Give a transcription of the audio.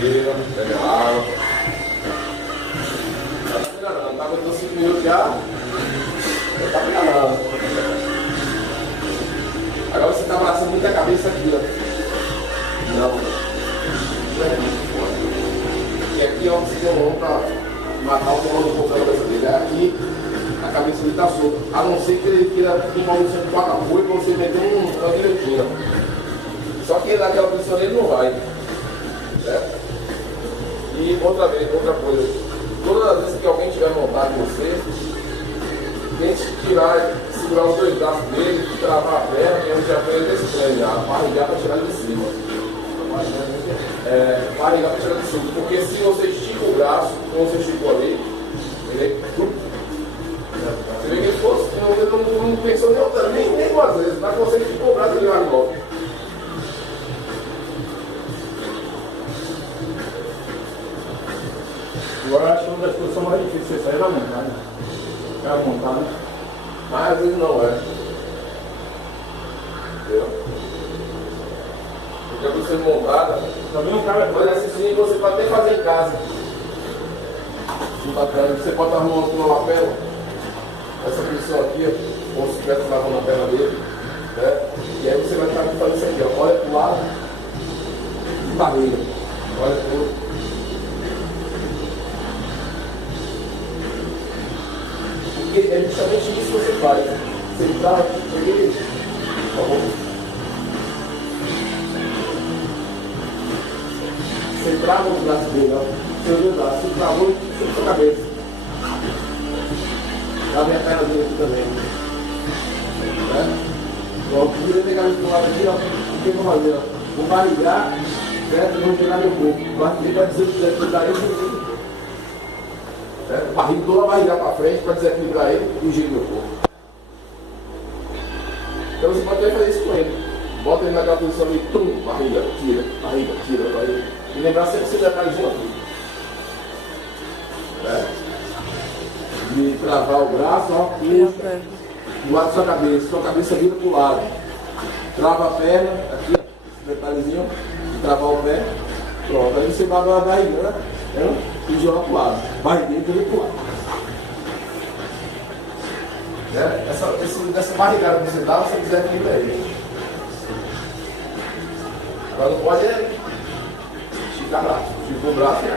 Respira, pega água. Tá melhorando, tá aguentando 5 minutos já. Tá melhorando. Agora você tá abraçando muito a cabeça aqui, ó. Não. E aqui, ó, você tem um pra matar o dolor do corpo da cabeça dele. Aqui, a cabeça dele tá solta. A não ser que ele queira tomar um de 4 apoio pra você meter uma guilhotina. Só que naquela posição ele não vai. Certo? E outra coisa, todas as vezes que alguém estiver montado em você, tente tirar, segurar os 2 braços dele, travar a perna, que a gente já fez desse treino, a barrigar para tirar de cima. Barrigar para tirar de cima, porque se você estica o braço, como você esticou ali, ele você vê que ele fosse, não pensou nem 2 vezes, mas você esticou o braço ali logo. Agora acho que uma das posições mais difíceis é a montada. É a montada. Mas às vezes não é. Entendeu? Porque a posição montada, Também um cara. mas assim você pode até fazer em casa. Bacana. Você pode estar arrumando uma lapela. Essa posição aqui, ó, como se estivesse lavando a perna dele. Né? E aí você vai estar fazendo isso aqui, ó. Olha para o lado e barriga. Olha para o outro. Porque é justamente isso que você faz. Você está aqui, por favor. Você trava o braço dele, ó. Seu meu braço, você travou sobre sua cabeça. Trava a perna dele aqui também. Né? Ó, eu queria pegar esse lado aqui, ó. O que eu vou fazer, ó? Vou barrigar, certo? E vou pegar meu corpo. Mas ele vai dizer que quiser cuidar isso. Barriga, toda a barriga para frente para desequilibrar ele e o jeito do corpo. Então você pode até fazer isso com ele. Bota ele naquela posição ali, tum, barriga, tira, barriga. E lembrar sempre que você detalhezinho aqui. De travar o braço, ó, puxa do lado da sua cabeça vira para o lado. Trava a perna, aqui, esse detalhezinho, de travar o pé, pronto. Aí você vai dar uma barriga, né? E joga para o lado. Barriguinha e para o lado. Essa barrigada que você dá, você quiser aqui para ele. Agora não pode esticar o braço. Esticou o braço é.